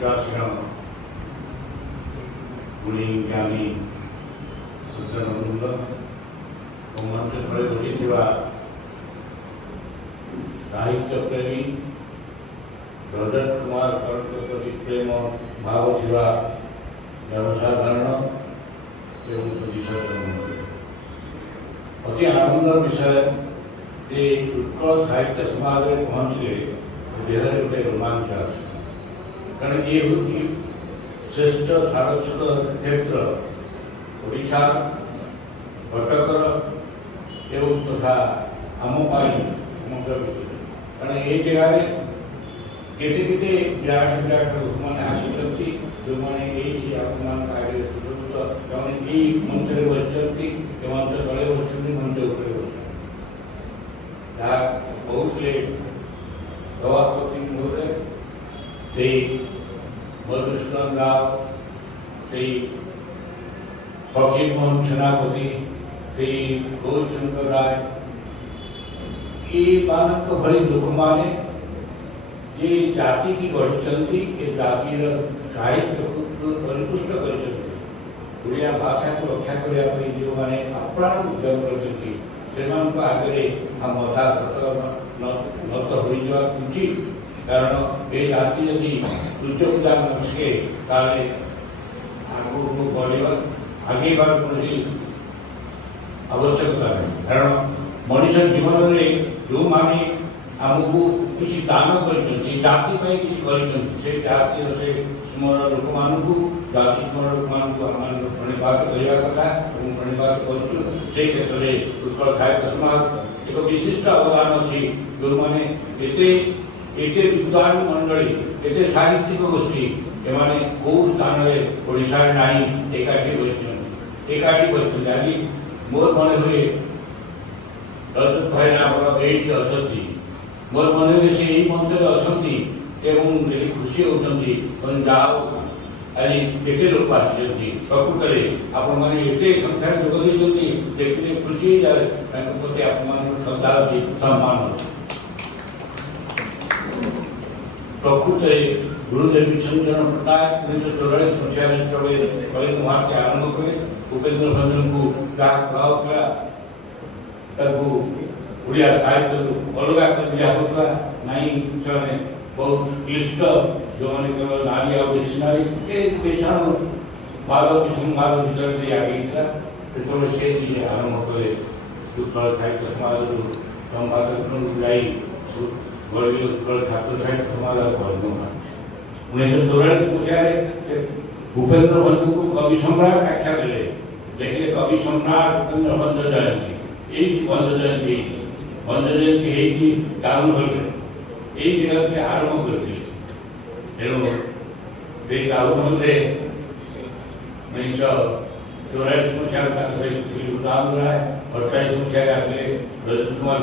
विश्वासीगण गुणी ज्ञानी सज्जन वृंद और मंच तले बसी साहित्य प्रेमी रजत कुमार प्रति प्रेम भाव थिबा व्यवसायधारण एवं अति आनंद विषय ये उत्कल साहित्य समाज में पहुँचले देहर गोटे रोमांच आस कारण ये हूँ श्रेष्ठ सारस्वत क्षेत्र ओडिशा कटकर एवं तथा आमपाई समग्र कारण ये जगह केते केते विराट विराट लोक मैंने आसी जो मैंने कार्य मंच बसती मंच तले बसती मंच उपरे कहते सभापति महोदय से मधुसूदन राव से फकीर मोहन सेनापति से गौरशंकर राय ये मानक भली लोक मैंने ये जाति की गढ़ी ये जाति साहित्य को परिपुष्ट कर भाषा को रक्षा करने जो मैंने आप्राण उद्यम कर आगे हम मथा नत हो उचित कारण ये जाति यदि सुजोग न सके आगे बढ़ा आगे कौन आवश्यकता नहीं कारण मनुष्य जीवन में जो माने आमको किसी दान कर जाति किसी जाति से स्मर लोक मानू जाति स्मर लोक मानू प्रणिपात करने कथा प्रणिपात कर क्षेत्र में उत्कल साहित्य समाज एक विशिष्ट अवदान अच्छी जो मैंने एते विद्वान मंडली एते साहित्यिक गोष्ठी एमाने कौ स्थान में ओडिशा नहीं एकाठी बस आज मोर मन हुए रजत भाई ये अच्छी मोर मन हुए से यही मंच अच्छा खुशी होती जाओ आज केते लोक आसी प्रकृत में आपण मैंने एते संख्या जोग देखते खुशी प्रति आप श्रद्धा अच्छी सम्मान प्रकृत में गुरुदेव विश्वचरण पट्टनायक 1944 मसीह कलिंग महार से आरंभ करे उपेन्द्र भंजन को भाव कला ओडिया साहित्य अलग कर दिया होता नहीं से बहुत क्लिष्ट जो मैंने केवल नारी और डिक्शनरी पेशाण बालक संवाद भर आगे से आरंभ करे उत्कल साहित्य समाज संवादक जाई गरीब उत्कल छात्र साहित्य समाज वर्ग 1994 मसीह भूपेन्द्र भंजु को कवि सम्राट आख्या देले देखिए कवि सम्राट भूपेन्द्र भंज जयंती यही भंज जयंती डाउन हो गए यही जगह से आरंभ करते तेणु से डाउन होते 1994 मसीह राय 28 मसीह आगे रजत कुमार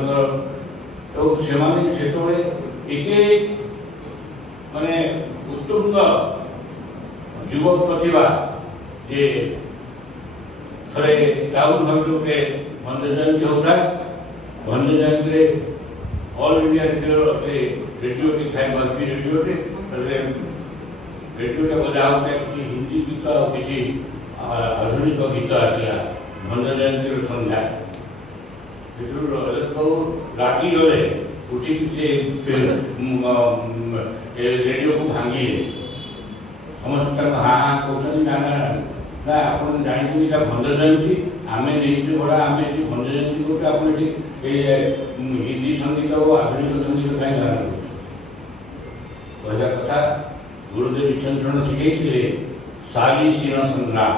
तो से माने उत्तुंग युवक प्रतिभा ये थे डाउन भंगे भंज जयंती होता है भंज जयंती ऑल इंडिया रेडियो की थाई मल्टी रेडियो रेडियो बजा होता कि हिंदी गीत किसी आधुनिक गीत आसला भंज जयंती संध्या रागी गले उठी रेडियो को भांगी समस्त हाँ हाँ कहते ना ना ना आप जानते भंज जयंती आम नहीं बड़ा आम भंज जयंती कौटे आप हिंदी संगीत और आधुनिक संगीत कहीं कहला कथा गुरुदेव विश्वचरण शिखे साली शीण संग्राम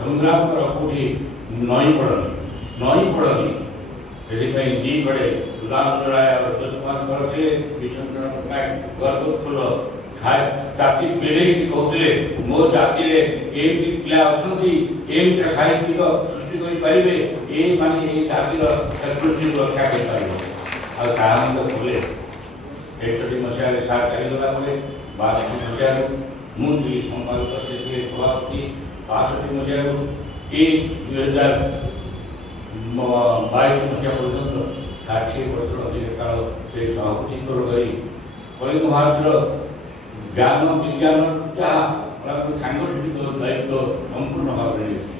संग्राम कौटी नई पड़नी से दी बड़े सुदाम राय और रजत कुमार थे विश्वचरण पट्टनायक गर्भोत्फुल जाति बेड़े कहते मो जाति पिला अच्छा साहित्यिक सृष्टि करें जातिर संस्कृति रक्षा कर बोले 61 मसीह सार चलीगला 62 मसीह मुझे संपादक से सभापति 62 मसीह 2022 मसीहा पर्यटन 60 वर्ष अधिक काल से सभापति रही कलिंग महाराष्ट्र ଜ୍ଞାନ ବିଜ୍ଞାନ ଯାହା ସାଂଗଠନିକ ଦାୟିତ୍ୱ ସମ୍ପୂର୍ଣ୍ଣ ଭାବରେ ନେଇଛି।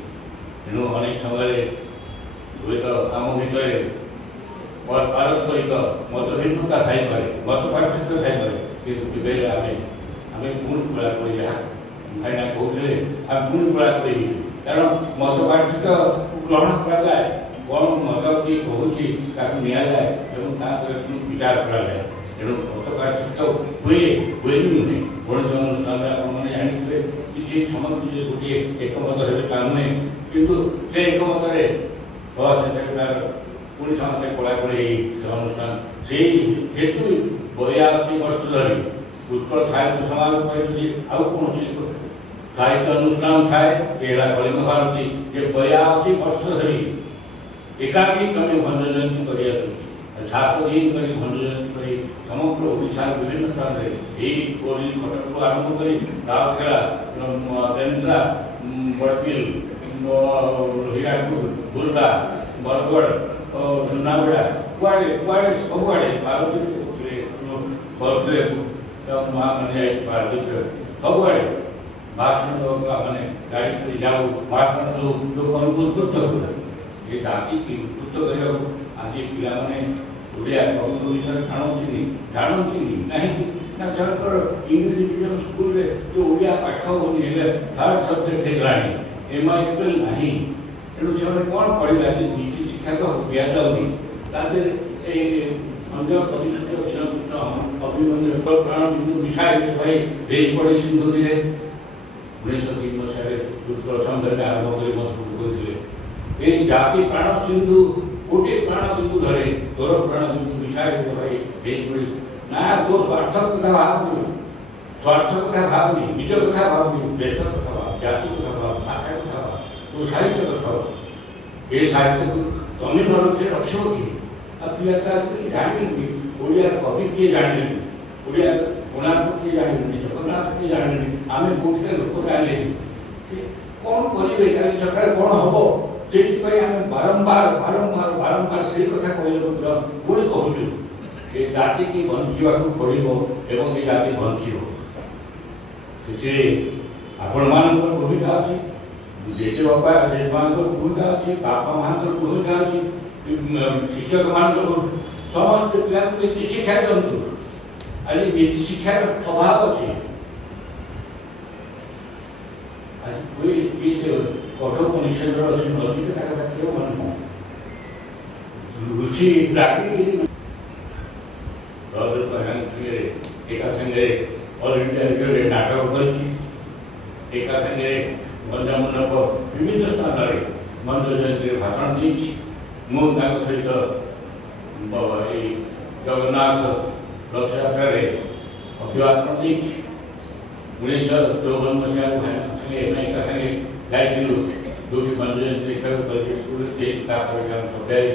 ତେଣୁ ଅନେକ ସମୟରେ ହୁଏତ ଆମ ଭିତରେ ପାରସ୍ପରିକ ମତଭିନ୍ନତା ଥାଇପାରେ, ମତ ପାର୍ଥକ୍ୟ ଥାଇପାରେ, କିନ୍ତୁ କେବେ ଆମେ ପୁଣି ପୁରା କରି ଯାହା ଭାଇନା କହୁଥିଲେ ଆମେ ପୁଣି ପୁରା କରିବି। କାରଣ ମତ ପାର୍ଥକ୍ୟ ଗ୍ରହଣ କରାଯାଏ, କ'ଣ ମତ କିଏ କହୁଛି ତାକୁ ନିଆଯାଏ ଏବଂ ତାପରେ ବିଚାର କରାଯାଏ। ତେଣୁ ମତ ପାର୍ଥକ୍ୟ ହୁଏନି ନୁହେଁ। କୌଣସି ଅନୁଷ୍ଠାନରେ ଆପଣମାନେ ଜାଣିଥିବେ କିଛି ସମସ୍ତେ ଗୋଟିଏ ଏକମତ ହେବେ ତା ନୁହେଁ, କିନ୍ତୁ ସେ ଏକମତରେ ପୁଣି ସମସ୍ତେ କୋଳାକୋଳି ସେ ଅନୁଷ୍ଠାନ ସେଇ ହେତୁ 82 ବର୍ଷ ଧରି ଉତ୍କଳ ସାହିତ୍ୟ ସମାଜ ପାଇଁ ଯଦି ଆଉ କୌଣସି ସାହିତ୍ୟ ଅନୁଷ୍ଠାନ ଥାଏ ସେ ହେଲା କଳିଙ୍ଗ ଭାରତୀ, ଯେ 82 ବର୍ଷ ଧରି ଏକାକୀ କ୍ରମେ ଭଞ୍ଜ ଜୟନ୍ତୀ କରିଆସୁଛି। 7 ଦିନ କରି ଭଞ୍ଜ ଜୟନ୍ତୀ କରି ସମଗ୍ର ଓଡ଼ିଶାର ବିଭିନ୍ନ ସ୍ଥାନରେ ଏଇ ପୁରୀ କଟକରୁ ଆରମ୍ଭ କରି ରାଉରକେଲା, ରେନ୍ସା, ବଡ଼ବିଲ, ହୀରାକୁଦ, ଖୋର୍ଦ୍ଧା, ବରଗଡ଼, ସୁନାବେଡ଼ା କୁଆଡ଼େ ସବୁଆଡ଼େ ପାରଦୀପରେ ମହାମାନେ ପାରଦୀପରେ ସବୁଆଡ଼େ ଭାଷଣ ମାନେ ଗାଡ଼ି କରି ଯାଉ ଭାଷଣ ଦେଉ, ଲୋକମାନଙ୍କୁ ଉଦ୍ବୁଦ୍ଧ କରୁ। ଏ ଜାତିକି ଉଦ୍ବୁଦ୍ଧ କରିବାକୁ ଆଜି ପିଲାମାନେ ଓଡ଼ିଆ କବିଙ୍କ ବିଷୟରେ ଜାଣନ୍ତିନି କାହିଁକି ନା ସେମାନଙ୍କର ଇଂଲିଶ ମିଡ଼ିୟମ ସ୍କୁଲରେ ଯେଉଁ ଓଡ଼ିଆ ପାଠ ହେଉନି, ହେଲେ 3rd ସବଜେକ୍ଟ ହେଇଗଲାଣି, MIL ନାହିଁ। ତେଣୁ ସେମାନେ କ'ଣ ପଢ଼ିବେ? ଆଜି ନୀତି ଶିକ୍ଷା ତ ଦିଆଯାଉନି। ତା ଦେହରେ ଏଇ ଅନ୍ୟ କବିତା ଅଭିମନ୍ୟୁ ପ୍ରାଣ ବିନ୍ଦୁ ମିଶାଇ ଭାଇ ଦେଇ ପଡ଼େ ସିନ୍ଧୁରେ 1903 ମସିହାରେ ଉତ୍କଳ ସଂଘରେ ଆରମ୍ଭ କରି ମଜବୁତ କରିଥିଲେ। ଏ ଜାତି ପ୍ରାଣ ସିନ୍ଧୁ ଗୋଟିଏ ପ୍ରାଣ ବିନ୍ଦୁ ଧରେ, ତୋର ପ୍ରାଣ ବିନ୍ଦୁ ମିଶାଇ ଭାଇ ଦେଇ ପଡ଼େ। ନା ତୋ ସ୍ୱାର୍ଥ କଥା ଭାବୁନି, ନିଜ କଥା ଭାବୁନି, ଦେଶ କଥା ଭାବ, ଜାତି କଥା ଭାବ, ଭାଷା କଥା ଭାବ, ତୋ ସାହିତ୍ୟ କଥା ଭାବ। ଏ ସାହିତ୍ୟକୁ ତମେ ନ ରଖିଲେ ରଖିବ କି? ଆଉ ପିଲା ତାକୁ ଜାଣିନି, ଓଡ଼ିଆ କବି କିଏ ଜାଣିଲେନି, ଓଡ଼ିଆ କୋଣାର୍କ କିଏ ଜାଣିଲେନି, ଜଗନ୍ନାଥ କିଏ ଜାଣିଲେନି, ଆମେ କୋଉଠିକା ଲୋକ ଜାଣିଲେନି। କ'ଣ କରିବେ? କାଲି ସକାଳେ କ'ଣ ହବ? ସେଥିପାଇଁ ଆମେ ବାରମ୍ବାର ସେଇ କଥା କହିଲେ ମଧ୍ୟ ପୁଣି କହୁଛୁ ଏ ଜାତିକି ବଞ୍ଚିବାକୁ ପଡ଼ିବ ଏବଂ ଏ ଜାତି ବଞ୍ଚିବ। ସେଥିରେ ଆପଣମାନଙ୍କର ଭୂମିକା ଅଛି, ଜେଜେବାପା ଜେଜେମାଙ୍କର ଭୂମିକା ଅଛି, ବାପା ମାଆଙ୍କର ଭୂମିକା ଅଛି, ଶିକ୍ଷକମାନଙ୍କର ସମସ୍ତେ ପିଲାଙ୍କୁ ନୀତି ଶିକ୍ଷା ଦିଅନ୍ତୁ। ଆଜି ନୀତି ଶିକ୍ଷାର ଅଭାବ ଅଛି। ଆଜି କଠୋପନିଷଦର ସେ ନଦୀରେ ତାଙ୍କ ପାଖରେ ମନେ ରୁଚି ଲାଗି ଏକା ସାଙ୍ଗରେ ଅଲ୍ ଇଣ୍ଡିଆ ରେଡ଼ିଓରେ ନାଟକ କରିଛି, ଏକା ସାଙ୍ଗରେ ଗଞ୍ଜାମ ଲୋକ ବିଭିନ୍ନ ସ୍ଥାନରେ ଭଞ୍ଜ ଜୟନ୍ତୀରେ ଭାଷଣ ଦେଇଛି। ମୁଁ ତାଙ୍କ ସହିତ ଏଇ ଜଗନ୍ନାଥ ରଥଯାତ୍ରାରେ ଅଭିଭାଷଣ ଦେଇଛି। 1954 ମସିହାକୁ ସାଙ୍ଗେ ଆମେ ଏକା ସାଙ୍ଗେ ଯାଇଥିଲୁ ଯେଉଁଠି ଭଞ୍ଜ ଜୟନ୍ତୀ ଦେଖିବାକୁ କରିଛି ସ୍କୁଲରେ, ସେଇ ତାପରେ ସଫେଇ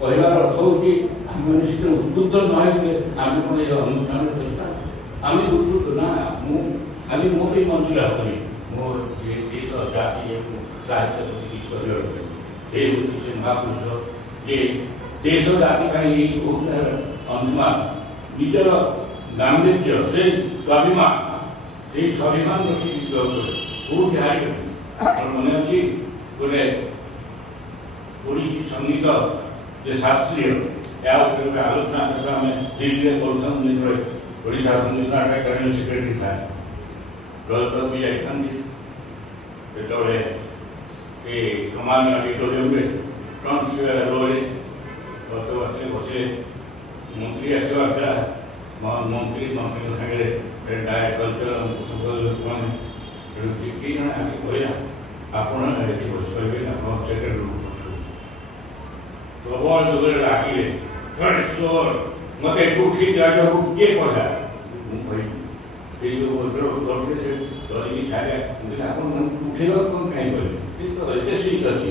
କହିବାର ଅର୍ଥ ହେଉଛି ଆମେମାନେ ସେଥିରେ ଉଦ୍ବୁଦ୍ଧ ନ ହେଇଥିଲେ ଆମେ କ'ଣ ଏ ଅନୁଷ୍ଠାନରେ କରିବା? ଆମେ ଉଦ୍ବୁଦ୍ଧ ନା, ମୁଁ ଖାଲି ମୋ ବି ମନ୍ଦିର ହେବନି, ମୋ ଦେଶ ଜାତି ସାହିତ୍ୟ କିଛି କରିବା ଏ ହେଉଛି ସେ ମହାପୁରୁଷ ଯେ ଦେଶ ଜାତି ପାଇଁ ଏଇ କହୁଥିଲା ଅନୁମାନ ନିଜର ଗାମ୍ଭୀର୍ଯ୍ୟ, ସେ ସ୍ୱାଭିମାନ, ସେଇ ସ୍ୱାଭିମାନ ରଖିକି କୋଉଠି ହାରିବ? ମନେ ଅଛି ଗୋଟେ ଓଡ଼ିଶୀ ସଙ୍ଗୀତ ଯେ ଶାସ୍ତ୍ରୀୟ ଏହା ଉପରେ ଗୋଟେ ଆଲୋଚନା ଆମେ ଦିଲ୍ଲୀରେ କରୁଥାନ୍ତୁ। ଓଡ଼ିଶା ସଙ୍ଗୀତ ଏକାଡେମୀ ସେକ୍ରେଟାରୀ ଥାଏ, ଲଳିତ ବି ଯାଇଥାନ୍ତି। ଯେତେବେଳେ ଏ ସମାନ ଅଡିଟୋରିୟମରେ ଫ୍ରଣ୍ଟ ରୋରେ ବସିଲେ ମନ୍ତ୍ରୀ ଆସିବା ଥିଲା, ମନ୍ତ୍ରୀଙ୍କ ସାଙ୍ଗରେ ଲୋକମାନେ କେହି ଜଣେ ଆସି କହିଲା ଆପଣ ଏଠି ବସିପାରିବେ, ଆପଣ ସେକ୍ରେଟାରୀ ପ୍ରବଳ ଯୁଗରେ ଡାକିଲେ ମତେ ଏଠୁ ଉଠି ଦିଆଯିବାକୁ କିଏ କହିଲା? ମୁଁ କହିଲି ସେଇ ଯେଉଁ ଗଲେ ସେ ଧରିକି ଛାଡ଼ିଆ ଆପଣ ଉଠେଇବାକୁ କ'ଣ କାହିଁ କହିଲେ? ଏତେ ସିଟ୍ ଅଛି।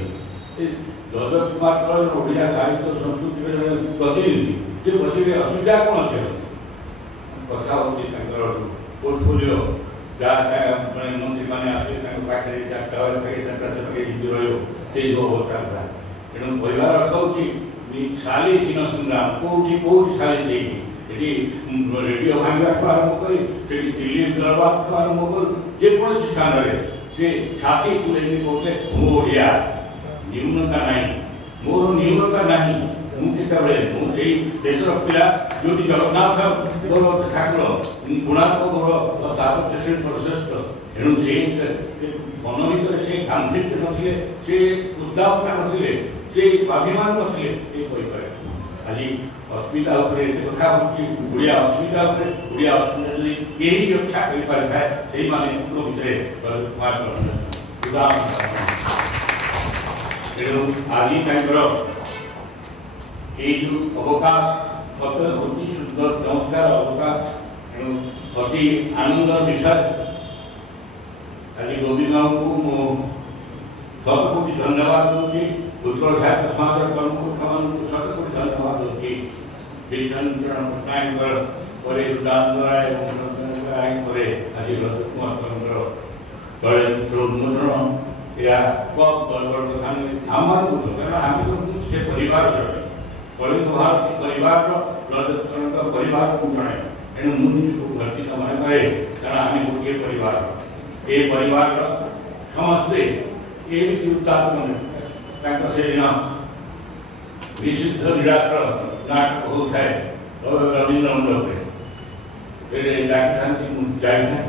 ଯଦ କୁମାର ଓଡ଼ିଆ ସାହିତ୍ୟ ସଂସ୍କୃତିର ଜଣେ ପ୍ରତିନିଧି, ସେ ବସିଲେ ଅସୁବିଧା କ'ଣ ଅଛି? କଥା ହେଉଛି ତାଙ୍କର ପୋର୍ଟଫୋଲିଓ ଯାହା ମାନେ ମନ୍ତ୍ରୀମାନେ ଆସିବେ ତାଙ୍କ ପାଖରେ ଚାରିଟା ହିନ୍ଦୀ ରହିବ, ସେଇ ଯେଉଁ ଅବସ୍ଥା କଥା। ତେଣୁ କହିବାର ଅର୍ଥ ହେଉଛି ସାଲିସିନ ସଂଗ୍ରାମ କୋଉଠି ସାଲିସ ହେଇଛି। ଏ ସେଠି ରେଡ଼ିଓ ଭାଙ୍ଗିବାକୁ ଆରମ୍ଭ କରି ସେଠି ଦିଲ୍ଲୀ ଦରବାରଠୁ ଆରମ୍ଭ କରି ଯେକୌଣସି ସ୍ଥାନରେ ସେ ଛାତି ତୁଲେଇକି କହୁଥିଲେ ମୁଁ ଓଡ଼ିଆ, ନ୍ୟୁନତା ନାହିଁ, ମୋର ନ୍ୟୁନତା ନାହିଁ। ମୁଁ ଯେତେବେଳେ ମୁଁ ସେଇ ଦେଶର ପିଲା ଯେଉଁଠି ଜଗନ୍ନାଥ ମୋର ଠାକୁର, କୋଣାର୍କ ମୋର ଶ୍ରେଷ୍ଠ। ଏଣୁ ସେ ମନ ଭିତରେ ସେ ଗାମ୍ଭୀର୍ଯ୍ୟ ନଥିଲେ, ସେ ଉଦ୍ଦାମତା ନଥିଲେ, ସେ ସ୍ୱାଭିମାନ ନଥିଲେ, ସେ କହିପାରେ। ଆଜି ଅସ୍ମିତା ଉପରେ କଥା ହେଉଛି, ଓଡ଼ିଆ ଅସ୍ମିତା ଉପରେ, ଓଡ଼ିଆ ଅସ୍ମିତା ଯଦି କେହି ରକ୍ଷା କରିପାରିଥାଏ ସେଇମାନେ ଭିତରେ ତେଣୁ ଆଜି ତାଙ୍କର ଏଇ ଯେଉଁ ଅବକାଶ ସତରେ ଅତି ସୁନ୍ଦର ଚମତ୍କାର ଅବକାଶ, ତେଣୁ ଅତି ଆନନ୍ଦର ବିଷୟ। ଆଜି ଗୋବିନ୍ଦଙ୍କୁ ମୁଁ ଶତ କୋଟି ଧନ୍ୟବାଦ ଦେଉଛି, ଉତ୍କଳ ସାହିତ୍ୟ ସମାଜର କର୍ମକର୍ତ୍ତାମାନଙ୍କୁ ଶତ କୋଟି ଧନ୍ୟବାଦ ଦେଉଛି। ବିଚନ୍ଦ୍ର ପଟ୍ଟନାୟକଙ୍କର ପରେ ସୁଦାନନ୍ଦରାୟ ଏବଂ ରାୟ ପରେ ଆଜି ରଜକୁମାରଙ୍କର ଚଳଚ୍ଚିତ୍ର ଉନ୍ମୋଚନ, ଏହା ଖୁବ୍ ଗର୍ବର କଥା ନୁହେଁ ଆମମାନଙ୍କୁ, କାରଣ ଆମେ ତ ସେ ପରିବାରର କଳିଙ୍ଗ ଭାରତୀ ପରିବାରର ରଜତଙ୍କ ପରିବାରକୁ ଜଣେ। ଏଣୁ ମୁଁ ନିଜକୁ ଗର୍ବିତ ମନେ କରେ, କାରଣ ଆମେ ଗୋଟିଏ ପରିବାର। ଏ ପରିବାରର ସମସ୍ତେ ଏମିତି ଉତ୍ତାପ ତାଙ୍କ ସେଦିନ ବିଶୁଦ୍ଧ ବିରାଟର ନାଟକ ହେଉଥାଏ ରବୀନ୍ଦ୍ର ମଣ୍ଡପରେ, ଡାକିଥାନ୍ତି, ମୁଁ ଯାଇଥାଏ।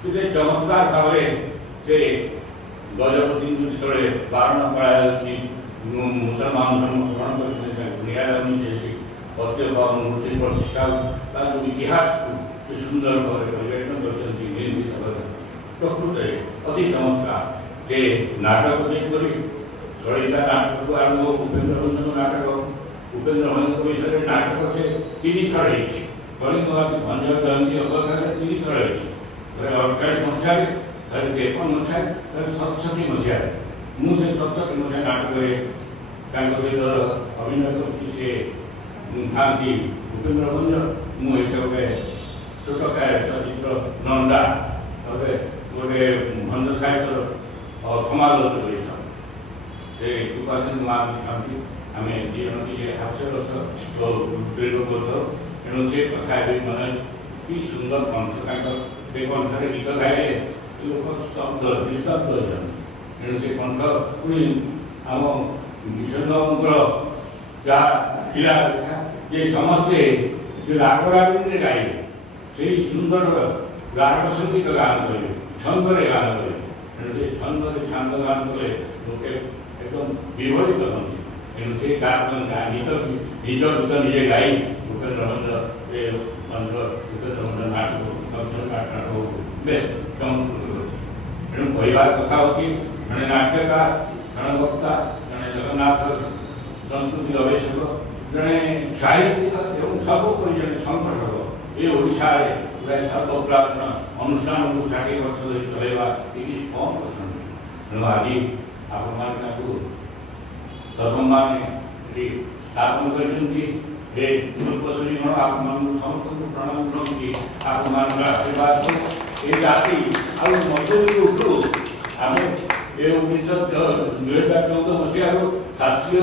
କେତେ ଚମତ୍କାର ଭାବରେ ସେ ଗଜପତିଙ୍କୁ ଯେତେବେଳେ ବାରଣ କରାଯାଉଛି ମୁସଲମାନ ଧର୍ମ ଗ୍ରହଣ କରିଛନ୍ତି, ତାଙ୍କୁ ନିଆଯାଉନି, ସେ ଅତ୍ୟନ୍ତ ମୂର୍ତ୍ତି ପ୍ରତିଷ୍ଠା ତାର ଯେଉଁ ଇତିହାସକୁ ସେ ସୁନ୍ଦର ଭାବରେ ପରିବେଷଣ କରିଛନ୍ତି, ନିର୍ମିତ ଭାବରେ ପ୍ରକୃତରେ ଅତି ଚମତ୍କାର। ସେ ନାଟକ ଦେଇକରି ଲଳିତା ନାଟକକୁ ଆରମ୍ଭ, ଉପେନ୍ଦ୍ର ଭଞ୍ଜଙ୍କ ନାଟକ, ଉପେନ୍ଦ୍ର ଭଞ୍ଜଙ୍କ ବିଷୟରେ ନାଟକ ସେ 3 ଥର ହେଇଛି। କଳିଙ୍ଗ ଭାରତୀ ଭଞ୍ଜ ଜୟନ୍ତୀ ଅବସରରେ 3 ଥର ହେଇଛି, ଥରେ 48 ମସିହାରେ, ଥରେ 53 ମସିହାରେ, ଥରେ 67 ମସିହାରେ। ମୁଁ ସେ 67 ମସିହା ନାଟକରେ ତାଙ୍କ ସହିତ ଅଭିନୟ କରିଛି। ସେ ଥାନ୍ତି ଉପେନ୍ଦ୍ର ଭଞ୍ଜ, ମୁଁ ଏଇଟା ଗୋଟେ ଛୋଟକାୟ ଚଳଚ୍ଚିତ୍ର ନଣ୍ଡା, ତାପରେ ଗୋଟେ ଭଞ୍ଜ ସାହିତ୍ୟର ସମାଲୋଚନା କରିଥାଉ। ସେ ସୁଭାଷିନୀ ମହାନ୍ତି ଥାନ୍ତି, ଆମେ ଦୁଇ ଜଣ ଟିକେ ହାସ୍ୟରସ ପ୍ରେରକ ଥାଉ। ଏଣୁ ସେ କଥା ଏବେ ମାନେ କି ସୁନ୍ଦର କଣ୍ଠ ତାଙ୍କର, ସେ କଣ୍ଠରେ ଗୀତ ଗାଇଲେ ଲୋକ ଶବ୍ଦ ନିସ୍ତବ୍ଧ ହେଇଯାନ୍ତି। ଏଣୁ ସେ କଣ୍ଠ ପୁଣି ଆମ ବିଶ୍ୱଙ୍କର ଯାହା ଥିଲା ଯେ ସମସ୍ତେ ଯେ ରାଗରାଗିଣୀରେ ଗାଇବେ, ସେଇ ସୁନ୍ଦର ରାଗ ସଙ୍ଗୀତ ଗାନ କରିବେ, ଛନ୍ଦରେ ଗାନ କରିବେ। ତେଣୁ ସେ ଛନ୍ଦରେ ଛାନ୍ଦ ଗାନ କଲେ ଲୋକେ একদম বিভরিত হচ্ছে। কিন্তু সেই তার নিজ নিজ গীত নিজে গাই উপেন্দ্র ভঞ্জ উপেন্দ্র ভঞ্জ নাটক নাটক বেশ চমৎকার। ତେଣୁ କହିବାର କଥା ହେଉଛି ଜଣେ ନାଟ୍ୟକାର, ଜଣେ ବକ୍ତା, ଜଣେ ଜଗନ୍ନାଥ ସଂସ୍କୃତି ଗବେଷକ, ଜଣେ ସାହିତ୍ୟିକ ଏବଂ ସବୁ କରି ଜଣେ ସଂଗଠକ ଏ ଓଡ଼ିଶାରେ ପ୍ରାୟ ସର୍ବପ୍ରାଚୀନ ଅନୁଷ୍ଠାନକୁ 60 ବର୍ଷ ଧରି ଚଳାଇବା କିଛି କମ୍ କଥା ନୁହେଁ। ତେଣୁ ଆଜି ଆପଣମାନେ ତାକୁ ସସମ୍ମାନ ସ୍ଥାପନ କରିଛନ୍ତି। ଏ ପୂର୍ବଶ୍ରୀ ଗଣ ଆପଣମାନଙ୍କୁ ସମସ୍ତଙ୍କୁ ପ୍ରଣାମ କରନ୍ତି, ଆପଣମାନଙ୍କ ଆଶୀର୍ବାଦ। ଏ ଜାତି ଆଉ ମଧ୍ୟଯୁଗରୁ ଆମେ ଏ 2014 ମସିହାରୁ ଶାସ୍ତ୍ରୀୟ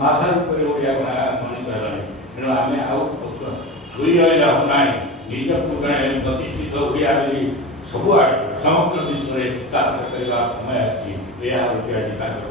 ଭାଷା ରୂପରେ ଓଡ଼ିଆ ମଣିଷ ହେଲାଣି। ତେଣୁ ଆମେ ଆଉ ଶୋଇ ରହିଲା ନାହିଁ, ନିଜକୁ ଜଣେ ପ୍ରତିଷ୍ଠିତ ଓଡ଼ିଆ ବୋଲି ସବୁଆଡ଼େ ସମଗ୍ର ବିଶ୍ୱରେ ସ୍ଥାପନ କରିବା ସମୟ ଆସିଛି। ଏହା ହେଉଛି ଆଜି ତାଙ୍କର